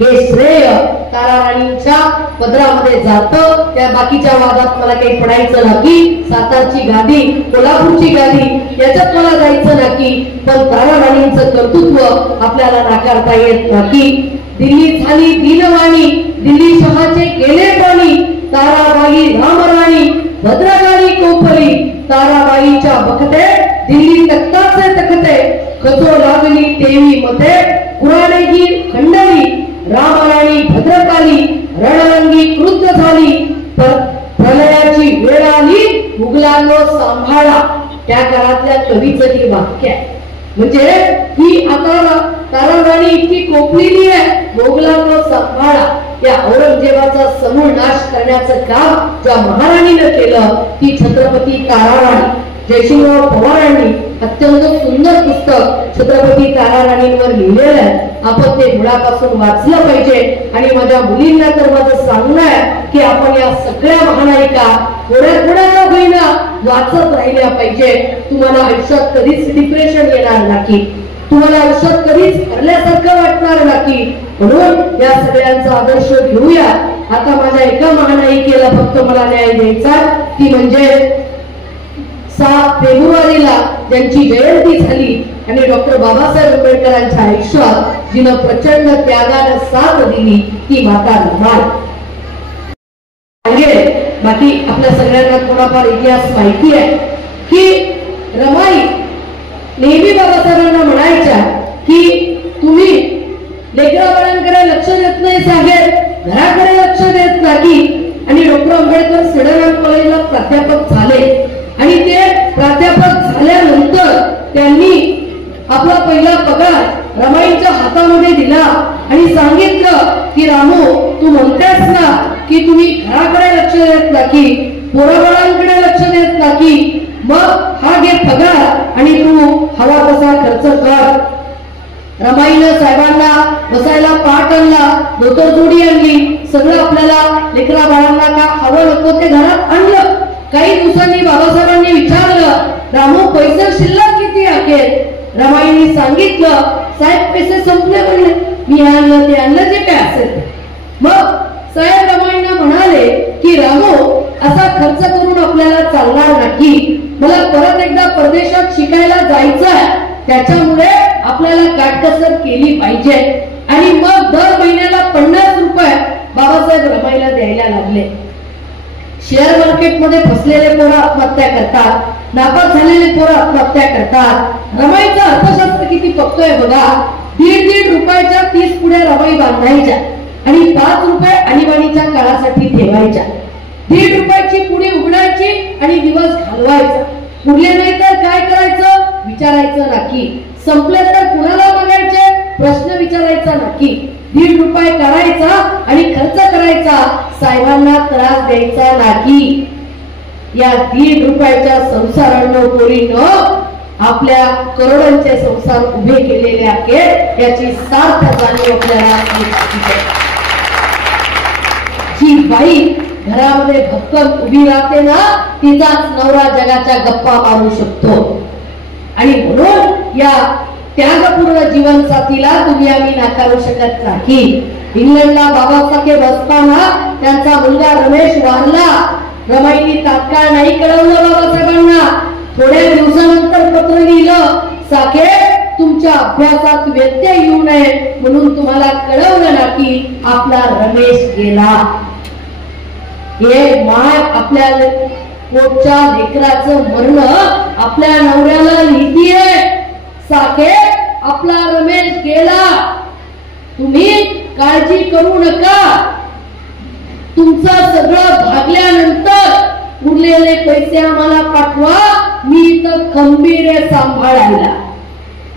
हे श्रेय ताराराणींच्या पदरामध्ये जातं. त्या बाकीच्या वादात मला काही पडायचं नाही. सातारची गादी, कोल्हापूरची गादी याच्यात मला जायचं नाही, पण ताराराणींचं कर्तृत्व आपल्याला नाकारता येत नाही. दिल्ली झाली दिनवाणी, दिल्ली शहाचे गेले पाणी, ताराबाई रामराणी भद्रकाली कोपली, ताराबाईच्या बखते दिल्ली तख्ताचे तखते, खचो लागली देवी मते, पुराणे ही खंडली, रामराणी भद्रकाली रणरंगी क्रुद्ध झाली, प्रलयाची वेळ आली मुघलांनो सांभाळा. त्या काळातल्या कवीचं ही वाक्य आहे. म्हणजे ही आता ताराराणी इतकी कोपलेली आहे, मुघलांनो सांभाळा. या औरंगजेबाचा समूळ नाश करण्याचं काम ज्या महाराणीनं केलं ती छत्रपती ताराराणी. जयसिंहराव पवारांनी अत्यंत सुंदर पुस्तक छत्रपती ताराराणींवर लिहिलेलं आहे. आपण ते मुळापासून वाचलं पाहिजे. आणि माझ्या मुलींना तर माझं सांगणं आहे की आपण या सगळ्या महानायिका थोड्या का होईना वाचत राहिल्या पाहिजे. तुम्हाला आयुष्यात कधीच डिप्रेशन येणार नाही, तुम्हाला आयुष्यात कधीच हरल्यासारखं वाटणार नाही. म्हणून या सगळ्यांचा आदर्श घेऊया. आता माझ्या एका महानायिकेला फक्त मला न्याय द्यायचा, ती म्हणजे 7 फेब्रुवारीला ज्यांची जयंती झाली आणि डॉक्टर बाबासाहेब आंबेडकरांच्या आयुष्यात जिनं प्रचंड त्यागानं साथ दिली ती माता रमाई. बाकी आपल्या सगळ्यांना थोडाफार इतिहास माहिती आहे की रमाई नेहमी बाबासाहेबांना म्हणायच्या की तुम्ही लेकराबाळांकडे लक्ष देत नाही साहेब, घराकडे लक्ष देत नाही. आणि डॉक्टर आंबेडकर सिडरमॅन कॉलेजला प्राध्यापक झाले आणि ते प्राध्यापक झाल्यानंतर त्यांनी आपला पहिला पगार रमाईच्या हातामध्ये दिला आणि सांगितलं की रामू, तू म्हणतेस ना की तुम्ही घराकडे लक्ष देत नाही, पोराबाळांकडे लक्ष देत नाही, मग हा घे पगार आणि तू हवा तसा खर्च कर. रमाईनं साहेबांना बसायला पाठ आणला, धोतर जोडी आणली, सगळं आपल्याला लेकरा बाळांना का हवं नको ते घरात आणलं. काही दिवसांनी बाबासाहेबांनी विचारलं, रामू पैसे शिल्लक किती आहेत? रमाईंनी सांगितलं, साहेब पैसे संपले म्हणले. मी आणलं ते आणलं जे काय असेल. मग साहेब रमाईंना म्हणाले की रामू, असा खर्च करून आपल्याला चालणार नाही, मला परत एकदा परदेशात शिकायला जायचं आहे, त्याच्यामुळे आपल्याला काटकसर केली पाहिजे. आणि मग दर महिन्याला 50 रुपये बाबासाहेब रमाईला द्यायला लागले. शेअर मार्केटमध्ये फसलेले पोरं आत्महत्या करतात, नापास झालेले पोरं आत्महत्या करतात. रमाईचं अर्थशास्त्र किती पक्कं आहे बघा. 1.5 रुपयाच्या 30 पुढे रमाई बांधायच्या आणि 5 रुपये आणीबाणीच्या काळासाठी ठेवायच्या. 1.5 रुपयाची पुडी उघडायची आणि दिवस घालवायचा. पुरले नाही तर काय करायचं विचारायचं नाही. संपले तर कुणाला मागायचे प्रश्न विचारायचा नाही. 1.5 रुपये करायचा आणि खर्च करायचा, साहेबांना त्रास द्यायचा नाही. या 1.5 रुपयाच्या संसारांनो पोरीनं आपल्या करोडांचे संसार उभे केलेले आहेत, याची सार्थ जाणीव आपल्याला जी बाई घरामध्ये भक्कम उभी राहते ना, तिचाच नवरा जगाच्या गप्पा मारू शकतो. आणि म्हणून या त्यागपूर्ण जीवनसाथीला तुम्ही आम्ही नाकारू शकत नाही. इंग्लंडला बाबासाहेब असताना त्यांचा मुलगा रमेश वारला. रमाईनी तात्काळ नाही कळवलं बाबासाहेबांना. थोड्या दिवसानंतर पत्र लिहिलं, साहेब तुमच्या अभ्यासात व्यत्यय येऊ नये म्हणून तुम्हाला कळवलं ना की आपला रमेश गेला. हे माय आपल्या पोटच्या लेकराचं मरण आपल्या नवऱ्याला लिहितीये, साहेब आपला रमेश गेला, तुम्ही काळजी करू नका, तुमचं सगळं भागल्यानंतर उरलेले पैसे आम्हाला पाठवा, मी इथं खंबीर आहे सांभाळायला.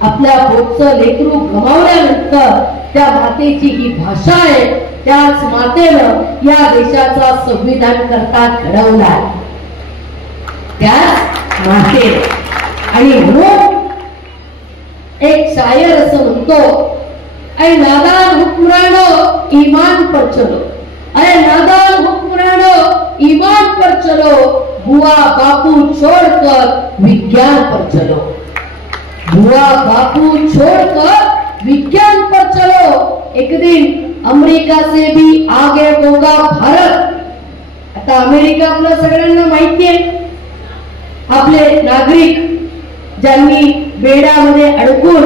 आपल्या पोटचं लेकरू गमावल्यानंतर त्या मातेची ही भाषा आहे. त्याच मातेनं या देशाचा संविधान करता घडवला, त्याच माते. आणि म्हणून एक शायर असं म्हणतो, ऐ नादान हुक्मरानो ईमान पर चलो, ऐ नादान हुक्मरानो ईमान पर चलो, बुआ बापू छोड़कर विज्ञान पर चलो, बुआ बापू छोड़कर विज्ञान पर चलो, एक दिन अमेरिका से भी आगे होगा भारत. आता अमेरिका आपल्या सगळ्यांना माहिती आहे. आपले नागरिक ज्यांनी बेडामध्ये अडकून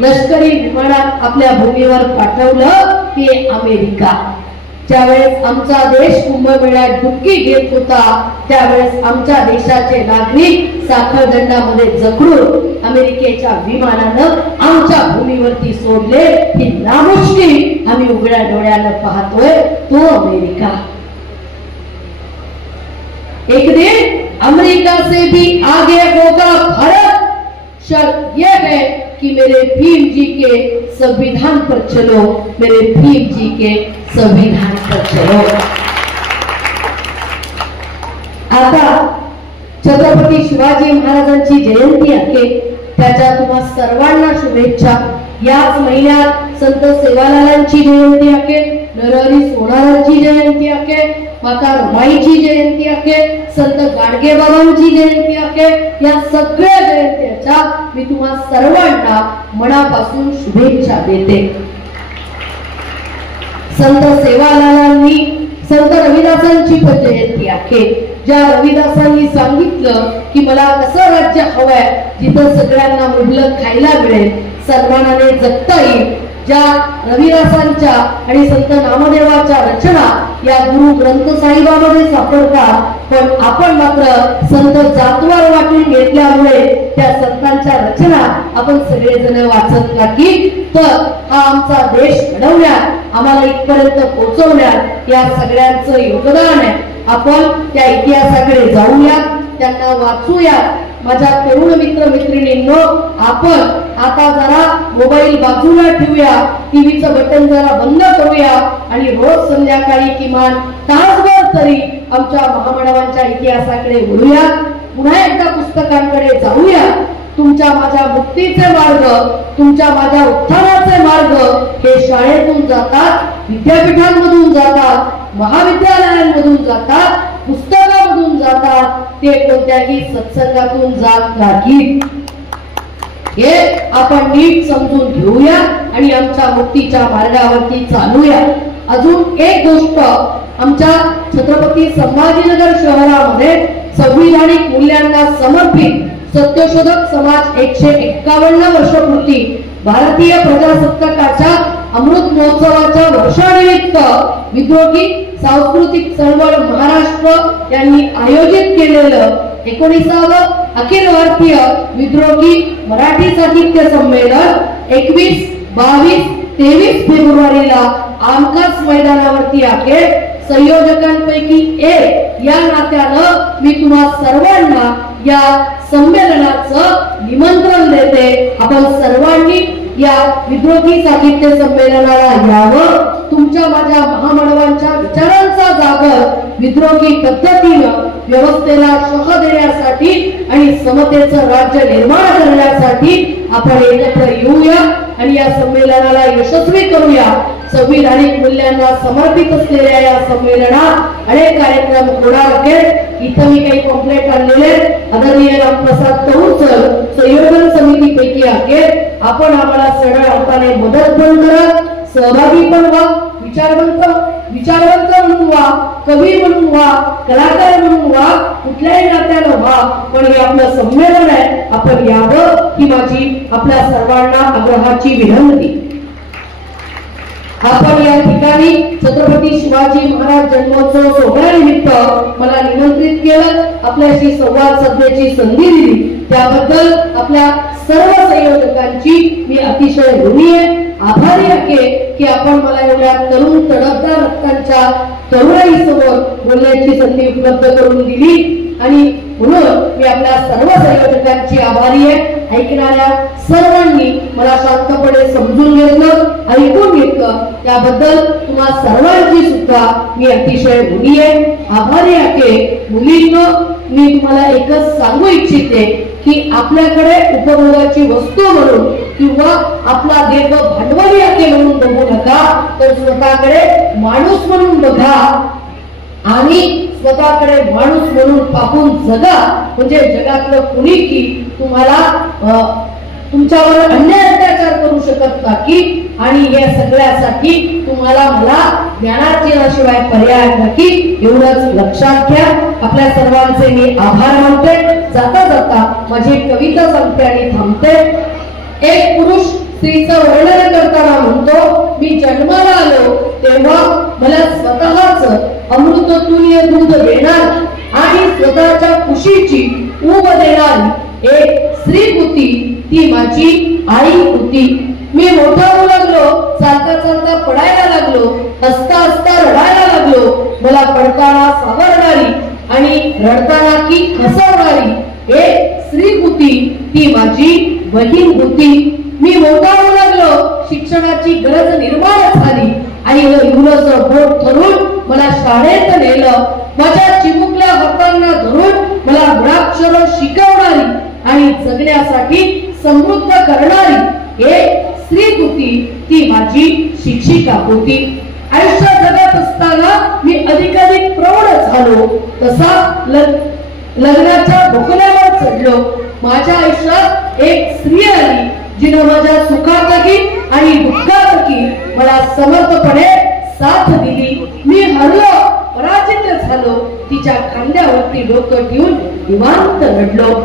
लष्करी विमानात आपल्या भूमीवर पाठवलं ते अमेरिका. ज्यावेळेस आमचा देश कुंभमेळ्यात डुबकी घेत होता त्यावेळेस आमच्या देशाचे नागरिक साखळदंडामध्ये जखडून अमेरिकेच्या विमानानं आमच्या भूमीवरती सोडले. ही नामुष्की आम्ही उघड्या डोळ्यानं पाहतोय, तो अमेरिका. एक दिन अमेरिका से भी आगे होगा भारत, शर्त यह है कि मेरे भीम जी के संविधान पर चलो, मेरे भीम जी के संविधान पर चलो. आता छत्रपती शिवाजी महाराजांची जयंती आहे, त्याच्या तुम्हा सर्वांना शुभेच्छा. याच महिन्यात संत सेवालालांची जयंती आहे, नरहरी सोनारांची जयंती आहे, माता रमाईची जयंती आहे, संत गाडगे बाबांची जयंती आहे. या सगळ्या जयंतीच्या मी तुम्हा सर्वांना मनापासून शुभेच्छा देते. संत सेवालालांनी संत रविदासांची पण जयंती आहे. ज्या रविदासांनी सांगितलं की मला कसं राज्य हवंय जिथं सगळ्यांना मुबलक खायला मिळेल, सन्मानाने जगता येईल. ज्या रविदासांच्या आणि संत नामदेवाच्या रचना या गुरु ग्रंथ साहिबामध्ये सापडतात, पण आपण मात्र संत जातवार वाटून घेतल्यामुळे त्या संतांच्या रचना आपण सगळेजण वाचत नाही. तर हा आमचा देश घडवण्यात, आम्हाला इथपर्यंत पोहोचवण्यात या सगळ्यांचं योगदान आहे. आपण त्या इतिहासाकडे जाऊया, त्यांना वाचूया. माझ्या तरुण मित्र मैत्रिणींनो, आपण आता जरा मोबाईल बाजूला ठेवूया, टीव्हीचं बटन जरा बंद करूया आणि रोज संध्याकाळी किमान तासभर तरी आमच्या महामानवांच्या इतिहासाकडे वळूया. पुन्हा एकदा पुस्तकांकडे जाऊया. तुमच्या माझ्या मुक्तीचे मार्ग, तुमच्या माझ्या उत्थानाचे मार्ग हे शाळेतून जातात, विद्यापीठांमधून जातात, महाविद्यालयांमधून जातात, पुस्तकामधून जातात, ते कोणत्याही सत्संगातून जात नाहीत. हे आपण नीट समजून घेऊया आणि आमच्या मुक्तीच्या मार्गावरती चालूया. अजून एक गोष्ट, आमच्या छत्रपती संभाजीनगर शहरामध्ये संविधानिक मूल्यांना समर्पित सत्यशोधक समाज 151 वर्षपूर्ती भारतीय प्रजासत्ताकाच्या अमृत महोत्सवाच्या वर्षानिमित्त विद्रोही सांस्कृतिक चळवळ महाराष्ट्र यांनी आयोजित केलेलं 19वे अखिल भारतीय विद्रोही मराठी साहित्य संमेलन 21, 22, 23 फेब्रुवारीला आमखास मैदानावरती आहे. संयोजकांपैकी एक या नात्यानं मी तुम्हा सर्वांना या संमेलनाचं निमंत्रण देते. आपण सर्वांनी या विद्रोही साहित्य संमेलनाला यावं. तुमच्या माझ्या महामानवांच्या विचारांचा जागर विद्रोही पद्धतीनं व्यवस्थेला शह देण्यासाठी आणि समतेचं राज्य निर्माण करण्यासाठी आपण एकत्र येऊया आणि या संमेलनाला यशस्वी करूया। संविधानिक मूल्यांना समर्पित असलेल्या या संमेलनात अनेक कार्यक्रम होणार आहेत। इथं मी काही पॉम्पलेट आणलेले आदरणीय रामप्रसाद तौरसर संयोजन समितीपैकी आहेत। आपण आम्हाला सरळ अर्थाने मदत पण करा, सहभागी पण व्हा, विचारवंत म्हणून व्हा, कवी म्हणून व्हा, कलाकार म्हणून व्हा, कुठल्याही नात्यानं व्हा, पण हे आपलं संमेलन आहे, आपण यावं ही माझी आपल्या सर्वांना आग्रहाची विनंती। आपण या ठिकाणी छत्रपती शिवाजी महाराज जन्मोत्सव सोहळ्यानिमित्त मला निमंत्रित केलं, आपल्याशी संवाद साधण्याची संधी दिली, त्याबद्दल आपल्या सर्व संयोजकांची मी अतिशय ऋणी आहे, आभारी आहे की आपण मला एवढ्या तरुण तडफदार रक्तांच्या तरुणाई समोर बोलण्याची संधी उपलब्ध करून दिली आणि म्हणून मी आपल्या सर्व संयोजकांची आभारी आहे। ऐकणाऱ्या सर्वांनी मला शांतपणे समजून घेतलं, ऐकून घेतलं, त्याबद्दल तुम्हा सर्वांची सुद्धा मी अतिशय ऋणी आहे, आभारी आहे। मुलींनो, मी तुम्हाला एकच सांगू इच्छिते की आपल्याकडे उपभोगाची वस्तू म्हणून किंवा आपला देह भांडवली आहे म्हणून बघू नका, तर स्वतःकडे माणूस म्हणून बघा आणि स्वतःकडे माणूस म्हणून पाहून जगा, म्हणजे जगातलं कुणी की तुम्हाला तुमच्यावर अन्याय अत्याचार करू शकत नाही आणि या सगळ्यासाठी तुम्हाला मला ज्ञानाची शिवाय पर्याय नाही, एवढंच लक्षात घ्या। आपल्या सर्वांचे मी आभार मानते। जाता जाता माझी कविता सांगते आणि थांबते। एक पुरुष स्त्रीचं वर्णन करताना म्हणतो, मी जन्माला आलो तेव्हा मला स्वतःच अमृततुल्य दूध देणार आणि स्वतःच्या खुशीची ऊब देणारी एक स्त्री होती, ती माझी आई होती। मी मोठा होऊ लागलो, चालता चालता पडायला लागलो, हसता हसता रडायला लागलो, मला पडताना सावरणारी आणि रडताना की हसवणारी एक स्त्री होती, ती माझी बहीण होती। मी मोठा होऊ लागलो, शिक्षणाची गरज निर्माण झाली आणि युवराचं बोट धरून मला शाळेत नेलं, माझ्या चिमुकल्या हातांना धरून मला गुणाक्षर शिकवणारी आणि जगण्यासाठी समृद्ध करणारी एक स्त्री होती, ती माझी शिक्षिका होती। आयुष्य जगत असताना मी अधिकाधिक प्रौढ झालो, तसा लग्नाच्या बोकल्यावर चढलो। माझ्या आयुष्यात एक स्त्री आली, जिने माझ्या सुखातही आणि दुःखातही मला समर्थपणे साथ दिली। मी हरलो, पराजित झालो, तिच्या खांद्यावरती डोकं ठेवून निवांत रडलो।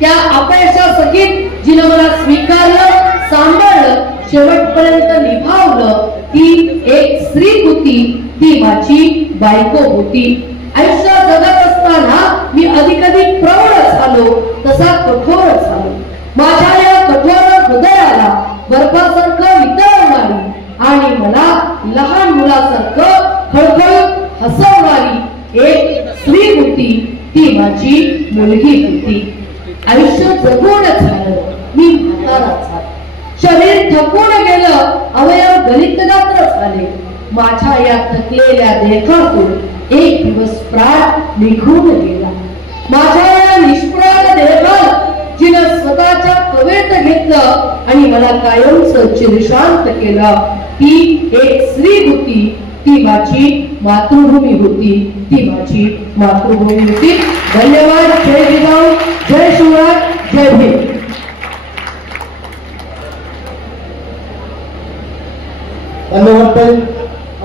त्या अपयशासहित जिने मला स्वीकारलं, सांभाळलं, शेवटपर्यंत निभावलं, ती एक स्त्री होती, ती माझी बायको होती। आयुष्य जगत असताना मी अधिकाधिक प्रौढ झालो, तसा कठोर झालो। माझ्या या कठोर हृदयाला बर्फासारखं वितळवणारी आणि मला लहान मुलासारखं खळखळून हसवणारी एक स्त्री होती, ती माझी मुलगी होती। आयुष्य जगून झालं, मी म्हातारा झालो, शरीर थकून गेलं, अवयव गलितगात्र झाले। माझ्या या थकलेल्या देहातून एक दिवस प्राण निघून गेला। माझ्या या निष्प्राण देहात जिने स्वतःच्या कवेत घेतलं आणि मला कायमच चिरशांत केलं, ती एक स्त्री होती, ती माझी मातृभूमी होती, ती माझी मातृभूमी होती। धन्यवाद। जय जिजाऊ, जय शिवराय, जय भीम। धन्यवाद ताई।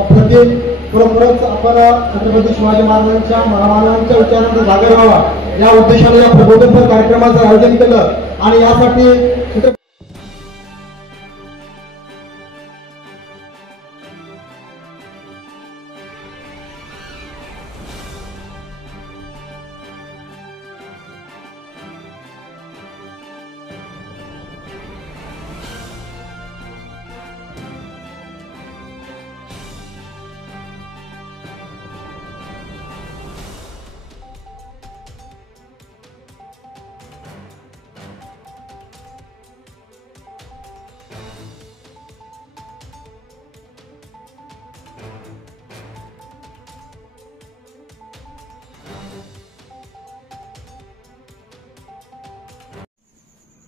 प्रत्येक बरोबरच आपण छत्रपती शिवाजी महाराजांच्या महामानवांच्या विचारांचा जागर व्हावा या उद्देशाने या प्रबोधनपर कार्यक्रमाचं आयोजन केलं आणि यासाठी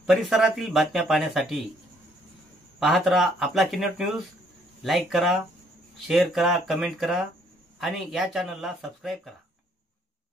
परिसरातील बातम्या पाहण्यासाठी पाहत राहा आपला किनवट न्यूज. लाईक करा, शेअर करा, कमेंट करा आणि या चॅनलला सबस्क्राईब करा.